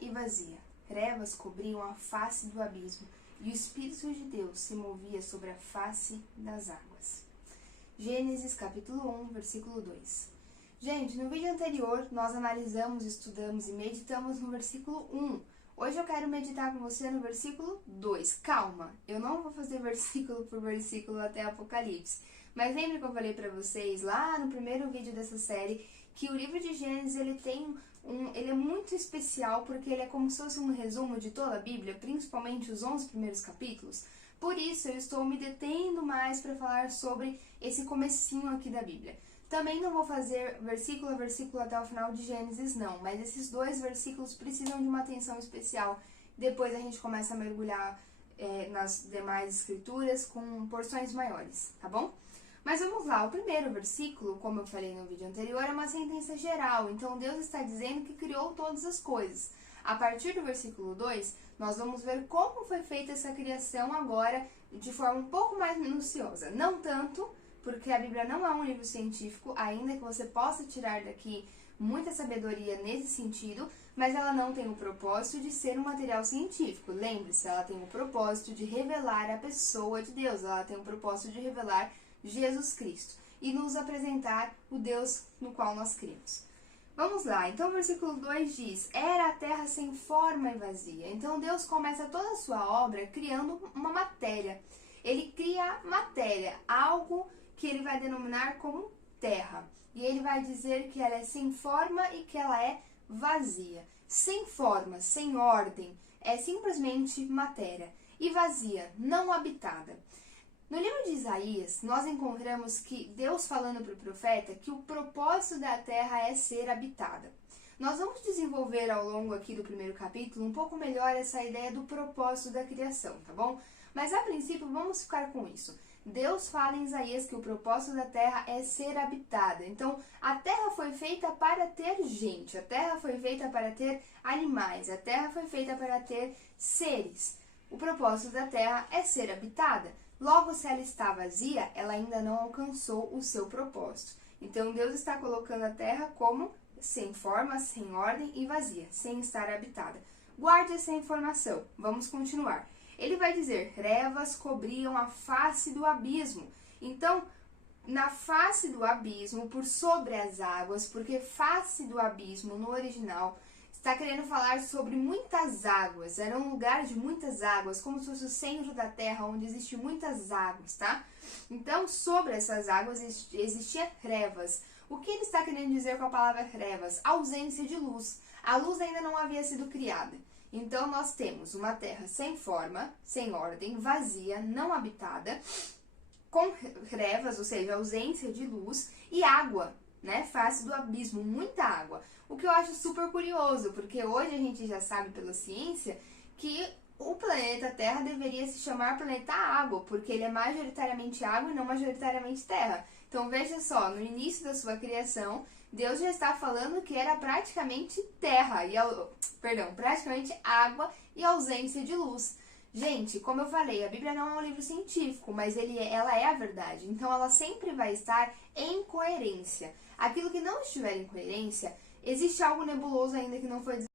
e vazia. Trevas cobriam a face do abismo, e o Espírito de Deus se movia sobre a face das águas. Gênesis capítulo 1, versículo 2. Gente, no vídeo anterior nós analisamos, estudamos e meditamos no versículo 1. Hoje eu quero meditar com você no versículo 2. Calma, eu não vou fazer versículo por versículo até Apocalipse. Mas lembra que eu falei pra vocês lá no primeiro vídeo dessa série que o livro de Gênesis ele é muito especial porque ele é como se fosse um resumo de toda a Bíblia, principalmente os 11 primeiros capítulos. Por isso eu estou me detendo mais para falar sobre esse comecinho aqui da Bíblia. Também não vou fazer versículo a versículo até o final de Gênesis não, mas esses dois versículos precisam de uma atenção especial. Depois a gente começa a mergulhar nas demais escrituras com porções maiores, tá bom? Mas vamos lá, o primeiro versículo, como eu falei no vídeo anterior, é uma sentença geral. Então Deus está dizendo que criou todas as coisas. A partir do versículo 2, nós vamos ver como foi feita essa criação agora de forma um pouco mais minuciosa. Não tanto, porque a Bíblia não é um livro científico, ainda que você possa tirar daqui muita sabedoria nesse sentido, mas ela não tem o propósito de ser um material científico. Lembre-se, ela tem o propósito de revelar a pessoa de Deus, ela tem o propósito de revelar Jesus Cristo e nos apresentar o Deus no qual nós cremos. Vamos lá, então o versículo 2 diz: era a terra sem forma e vazia. Então Deus começa toda a sua obra criando uma matéria. Ele cria matéria, algo que ele vai denominar como terra. E ele vai dizer que ela é sem forma e que ela é vazia. Sem forma, sem ordem, é simplesmente matéria. E vazia, não habitada. No livro de Isaías, nós encontramos que Deus falando para o profeta que o propósito da terra é ser habitada. Nós vamos desenvolver ao longo aqui do primeiro capítulo um pouco melhor essa ideia do propósito da criação, tá bom? Mas a princípio vamos ficar com isso. Deus fala em Isaías que o propósito da terra é ser habitada. Então, a terra foi feita para ter gente, a terra foi feita para ter animais, a terra foi feita para ter seres. O propósito da terra é ser habitada. Logo, se ela está vazia, ela ainda não alcançou o seu propósito. Então, Deus está colocando a terra como sem forma, sem ordem e vazia, sem estar habitada. Guarde essa informação. Vamos continuar. Ele vai dizer: trevas cobriam a face do abismo. Então, na face do abismo, por sobre as águas, porque face do abismo no original está querendo falar sobre muitas águas, era um lugar de muitas águas, como se fosse o centro da terra, onde existem muitas águas, tá? Então, sobre essas águas existia trevas. O que ele está querendo dizer com a palavra trevas? Ausência de luz. A luz ainda não havia sido criada. Então, nós temos uma terra sem forma, sem ordem, vazia, não habitada, com trevas, ou seja, ausência de luz, e água, né? Face do abismo, muita água. O que eu acho super curioso, porque hoje a gente já sabe pela ciência que o planeta Terra deveria se chamar planeta Água, porque ele é majoritariamente água e não majoritariamente terra. Então veja só, no início da sua criação, Deus já está falando que era praticamente terra, praticamente água e ausência de luz. Gente, como eu falei, a Bíblia não é um livro científico, mas ela é a verdade. Então ela sempre vai estar em coerência. Aquilo que não estiver em coerência, existe algo nebuloso ainda que não foi desenvolvido.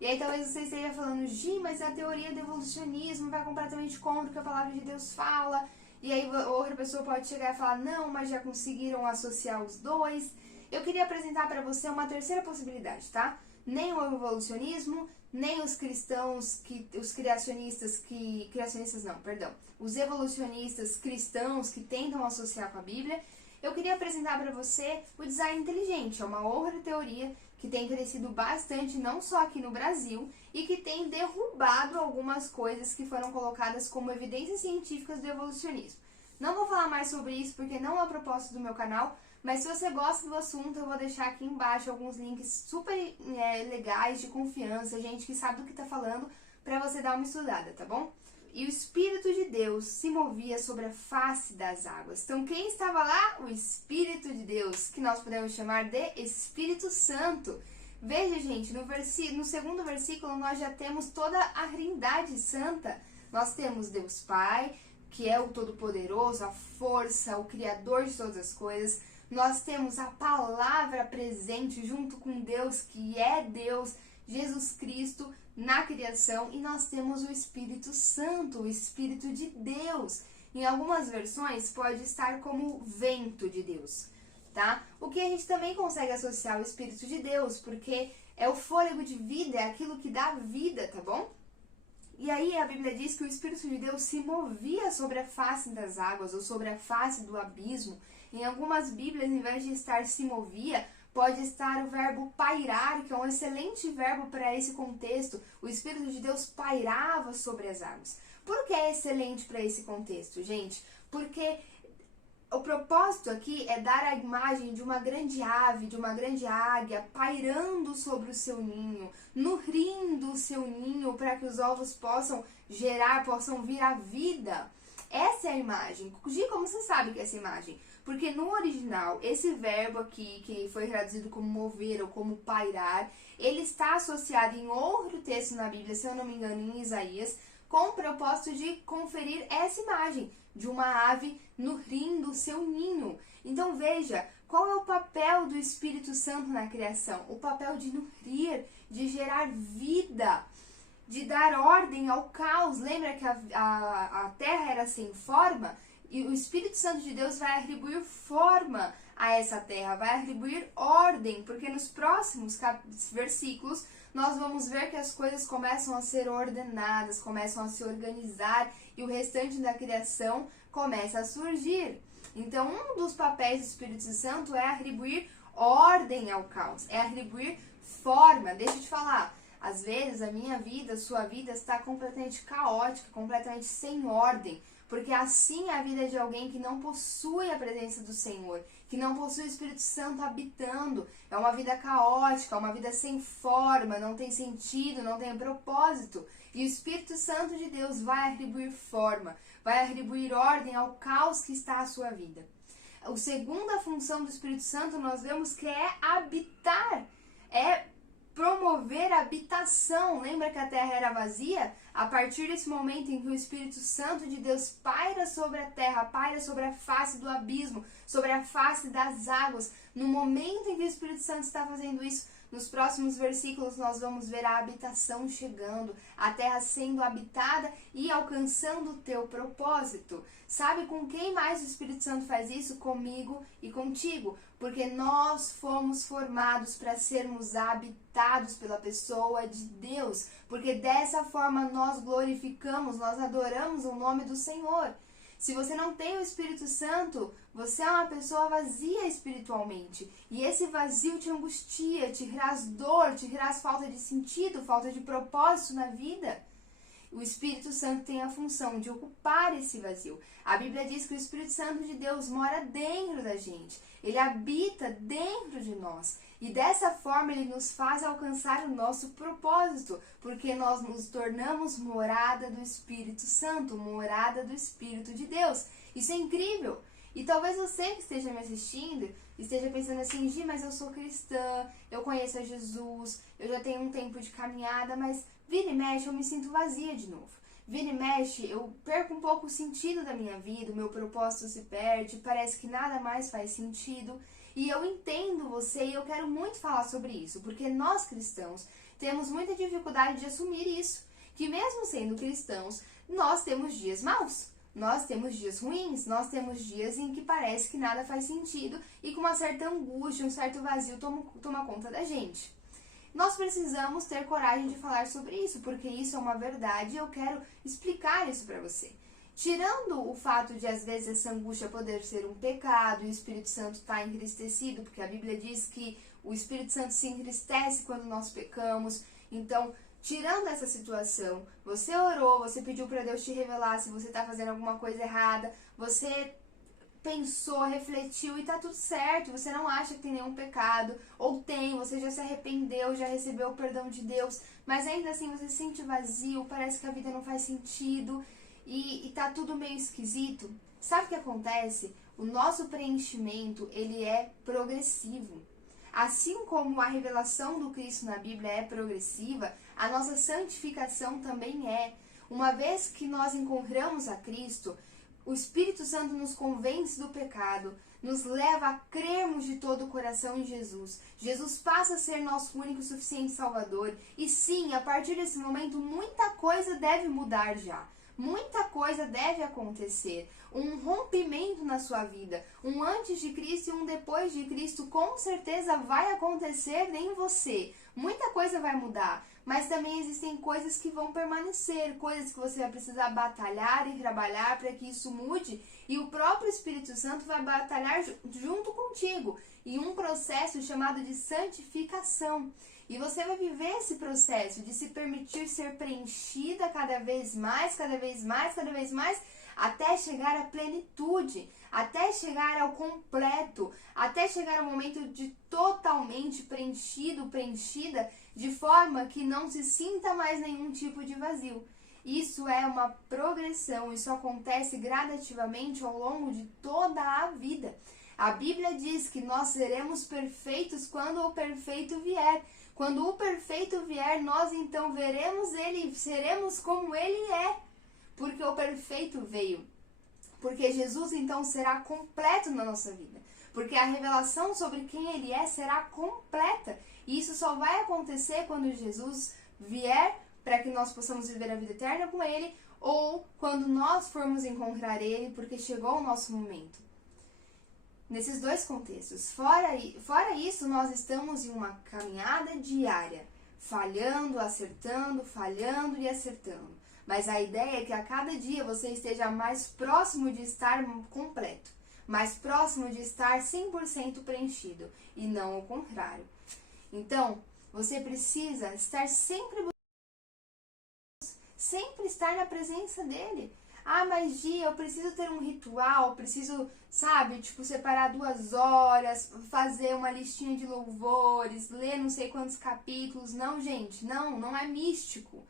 E aí talvez você esteja falando: Gi, mas a teoria do evolucionismo vai completamente contra o que a palavra de Deus fala. E aí outra pessoa pode chegar e falar: não, mas já conseguiram associar os dois. Eu queria apresentar para você uma terceira possibilidade, tá? Nem o evolucionismo, nem os cristãos, os evolucionistas cristãos que tentam associar com a Bíblia. Eu queria apresentar para você o design inteligente. É uma outra teoria que tem crescido bastante, não só aqui no Brasil, e que tem derrubado algumas coisas que foram colocadas como evidências científicas do evolucionismo. Não vou falar mais sobre isso porque não é o propósito do meu canal, mas se você gosta do assunto, eu vou deixar aqui embaixo alguns links super legais, de confiança, gente que sabe do que está falando, para você dar uma estudada, tá bom? E o Espírito de Deus se movia sobre a face das águas. Então, quem estava lá? O Espírito de Deus, que nós podemos chamar de Espírito Santo. Veja, gente, no segundo versículo nós já temos toda a Trindade Santa. Nós temos Deus Pai, que é o Todo-Poderoso, a força, o Criador de todas as coisas. Nós temos a palavra presente junto com Deus, que é Deus, Jesus Cristo na criação e nós temos o Espírito Santo, o Espírito de Deus. Em algumas versões pode estar como vento de Deus, tá? O que a gente também consegue associar ao Espírito de Deus, porque é o fôlego de vida, é aquilo que dá vida, tá bom? E aí a Bíblia diz que o Espírito de Deus se movia sobre a face das águas ou sobre a face do abismo. Em algumas Bíblias, em vez de estar se movia, pode estar o verbo pairar, que é um excelente verbo para esse contexto. O Espírito de Deus pairava sobre as águas. Por que é excelente para esse contexto, gente? Porque o propósito aqui é dar a imagem de uma grande ave, de uma grande águia, pairando sobre o seu ninho, nutrindo o seu ninho para que os ovos possam gerar, possam vir à vida. Essa é a imagem. Gi, como você sabe que é essa imagem? Porque no original, esse verbo aqui, que foi traduzido como mover ou como pairar, ele está associado em outro texto na Bíblia, se eu não me engano, em Isaías, com o propósito de conferir essa imagem de uma ave nutrindo o seu ninho. Então veja, qual é o papel do Espírito Santo na criação? O papel de nutrir, de gerar vida, de dar ordem ao caos. Lembra que a terra era sem forma? E o Espírito Santo de Deus vai atribuir forma a essa terra, vai atribuir ordem, porque nos próximos versículos nós vamos ver que as coisas começam a ser ordenadas, começam a se organizar e o restante da criação começa a surgir. Então, um dos papéis do Espírito Santo é atribuir ordem ao caos, é atribuir forma. Deixa eu te falar, às vezes a minha vida, a sua vida está completamente caótica, completamente sem ordem, porque assim é a vida de alguém que não possui a presença do Senhor, que não possui o Espírito Santo habitando. É uma vida caótica, uma vida sem forma, não tem sentido, não tem propósito. E o Espírito Santo de Deus vai atribuir forma, vai atribuir ordem ao caos que está a sua vida. A segunda função do Espírito Santo nós vemos que é habitar, é promover a habitação. Lembra que a terra era vazia? A partir desse momento em que o Espírito Santo de Deus paira sobre a terra, paira sobre a face do abismo, sobre a face das águas, no momento em que o Espírito Santo está fazendo isso, nos próximos versículos nós vamos ver a habitação chegando, a terra sendo habitada e alcançando o teu propósito. Sabe com quem mais o Espírito Santo faz isso? Comigo e contigo, porque nós fomos formados para sermos habitados pela pessoa de Deus, porque dessa forma nós glorificamos, nós adoramos o nome do Senhor. Se você não tem o Espírito Santo, você é uma pessoa vazia espiritualmente. E esse vazio te angustia, te traz dor, te traz falta de sentido, falta de propósito na vida. O Espírito Santo tem a função de ocupar esse vazio. A Bíblia diz que o Espírito Santo de Deus mora dentro da gente. Ele habita dentro de nós. E dessa forma ele nos faz alcançar o nosso propósito, porque nós nos tornamos morada do Espírito Santo, morada do Espírito de Deus. Isso é incrível. E talvez você que esteja me assistindo esteja pensando assim, Gi, mas eu sou cristã, eu conheço a Jesus, eu já tenho um tempo de caminhada, mas vira e mexe eu me sinto vazia de novo. Vira e mexe, eu perco um pouco o sentido da minha vida, o meu propósito se perde, parece que nada mais faz sentido. E eu entendo você e eu quero muito falar sobre isso, porque nós cristãos temos muita dificuldade de assumir isso, que mesmo sendo cristãos, nós temos dias maus, nós temos dias ruins, nós temos dias em que parece que nada faz sentido e com uma certa angústia, um certo vazio toma conta da gente. Nós precisamos ter coragem de falar sobre isso, porque isso é uma verdade e eu quero explicar isso para você. Tirando o fato de, às vezes, essa angústia poder ser um pecado e o Espírito Santo está entristecido, porque a Bíblia diz que o Espírito Santo se entristece quando nós pecamos. Então, tirando essa situação, você orou, você pediu para Deus te revelar se você está fazendo alguma coisa errada, você pensou, refletiu e tá tudo certo, você não acha que tem nenhum pecado, ou tem, você já se arrependeu, já recebeu o perdão de Deus, mas ainda assim você se sente vazio, parece que a vida não faz sentido e tá tudo meio esquisito. Sabe o que acontece? O nosso preenchimento, ele é progressivo. Assim como a revelação do Cristo na Bíblia é progressiva, a nossa santificação também é. Uma vez que nós encontramos a Cristo, o Espírito Santo nos convence do pecado, nos leva a crermos de todo o coração em Jesus. Jesus passa a ser nosso único e suficiente Salvador. E sim, a partir desse momento, muita coisa deve mudar já. Muita coisa deve acontecer. Um rompimento na sua vida. Um antes de Cristo e um depois de Cristo com certeza vai acontecer em você. Muita coisa vai mudar. Mas também existem coisas que vão permanecer, coisas que você vai precisar batalhar e trabalhar para que isso mude, e o próprio Espírito Santo vai batalhar junto contigo, em um processo chamado de santificação. E você vai viver esse processo de se permitir ser preenchida cada vez mais, cada vez mais, cada vez mais, até chegar à plenitude, até chegar ao completo, até chegar ao momento de totalmente preenchido, preenchida, de forma que não se sinta mais nenhum tipo de vazio. Isso é uma progressão, isso acontece gradativamente ao longo de toda a vida. A Bíblia diz que nós seremos perfeitos quando o perfeito vier. Quando o perfeito vier, nós então veremos ele, seremos como ele é, porque o perfeito veio. Porque Jesus então será completo na nossa vida. Porque a revelação sobre quem ele é será completa. E isso só vai acontecer quando Jesus vier para que nós possamos viver a vida eterna com ele, ou quando nós formos encontrar ele, porque chegou o nosso momento. Nesses dois contextos. Fora isso, nós estamos em uma caminhada diária, falhando, acertando, falhando e acertando. Mas a ideia é que a cada dia você esteja mais próximo de estar completo, mais próximo de estar 100% preenchido, e não o contrário. Então, você precisa estar sempre estar na presença dele. Ah, mas Gia, eu preciso ter um ritual, preciso, sabe, separar 2 horas, fazer uma listinha de louvores, ler não sei quantos capítulos. Não, gente, não é místico.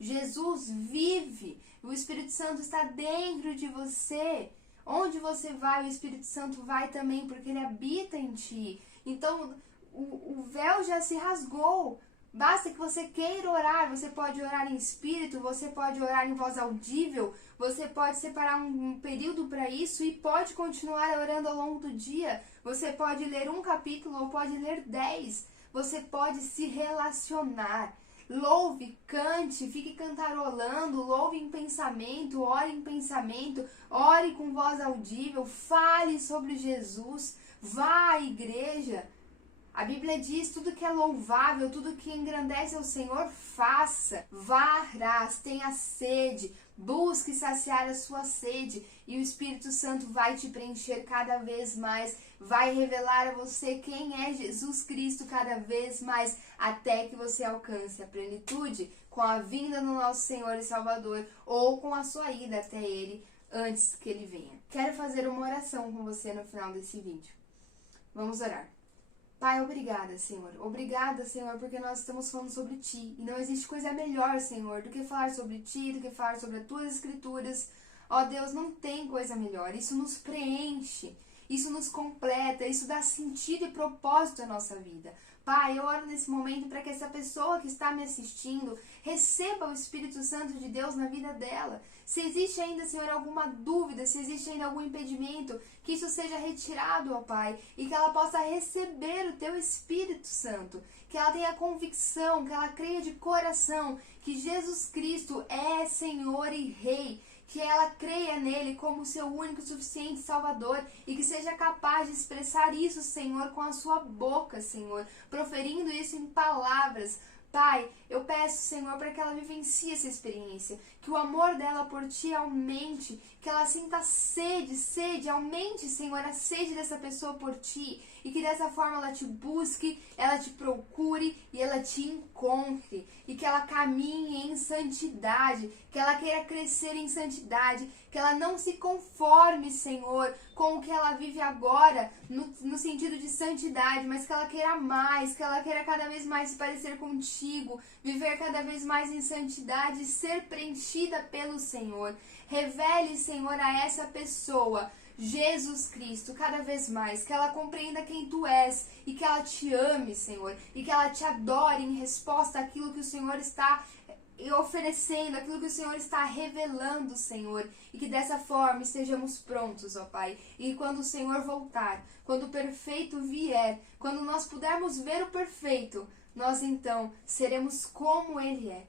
Jesus vive, o Espírito Santo está dentro de você. Onde você vai, o Espírito Santo vai também, porque ele habita em ti. Então, o véu já se rasgou. Basta que você queira orar. Você pode orar em espírito, você pode orar em voz audível, você pode separar um período para isso e pode continuar orando ao longo do dia. Você pode ler 1 capítulo ou pode ler 10. Você pode se relacionar. Louve, cante, fique cantarolando, louve em pensamento, ore com voz audível, fale sobre Jesus, vá à igreja. A Bíblia diz, tudo que é louvável, tudo que engrandece ao Senhor, faça. Varás, tenha sede, busque saciar a sua sede e o Espírito Santo vai te preencher cada vez mais, vai revelar a você quem é Jesus Cristo cada vez mais, até que você alcance a plenitude com a vinda do nosso Senhor e Salvador ou com a sua ida até Ele antes que Ele venha. Quero fazer uma oração com você no final desse vídeo. Vamos orar. Pai, obrigada, Senhor. Obrigada, Senhor, porque nós estamos falando sobre Ti. E não existe coisa melhor, Senhor, do que falar sobre Ti, do que falar sobre as Tuas Escrituras. Ó Deus, não tem coisa melhor. Isso nos preenche, isso nos completa, isso dá sentido e propósito à nossa vida. Pai, eu oro nesse momento para que essa pessoa que está me assistindo receba o Espírito Santo de Deus na vida dela. Se existe ainda, Senhor, alguma dúvida, se existe ainda algum impedimento, que isso seja retirado, ó Pai, e que ela possa receber o Teu Espírito Santo, que ela tenha convicção, que ela creia de coração que Jesus Cristo é Senhor e Rei, que ela creia nele como seu único e suficiente Salvador e que seja capaz de expressar isso, Senhor, com a sua boca, Senhor, proferindo isso em palavras. Pai, eu peço, Senhor, para que ela vivencie essa experiência, que o amor dela por Ti aumente, que ela sinta sede, aumente, Senhor, a sede dessa pessoa por Ti, e que dessa forma ela Te busque, ela Te procure e ela Te encontre, e que ela caminhe em santidade, que ela queira crescer em santidade, que ela não se conforme, Senhor, com o que ela vive agora, no sentido de santidade, mas que ela queira mais, que ela queira cada vez mais se parecer contigo, viver cada vez mais em santidade e ser preenchida pelo Senhor. Revele, Senhor, a essa pessoa Jesus Cristo cada vez mais, que ela compreenda quem Tu és e que ela Te ame, Senhor, e que ela Te adore em resposta àquilo que o Senhor está oferecendo aquilo que o Senhor está revelando, Senhor, e que dessa forma estejamos prontos, ó Pai. E quando o Senhor voltar, quando o perfeito vier, quando nós pudermos ver o perfeito, nós então seremos como Ele é.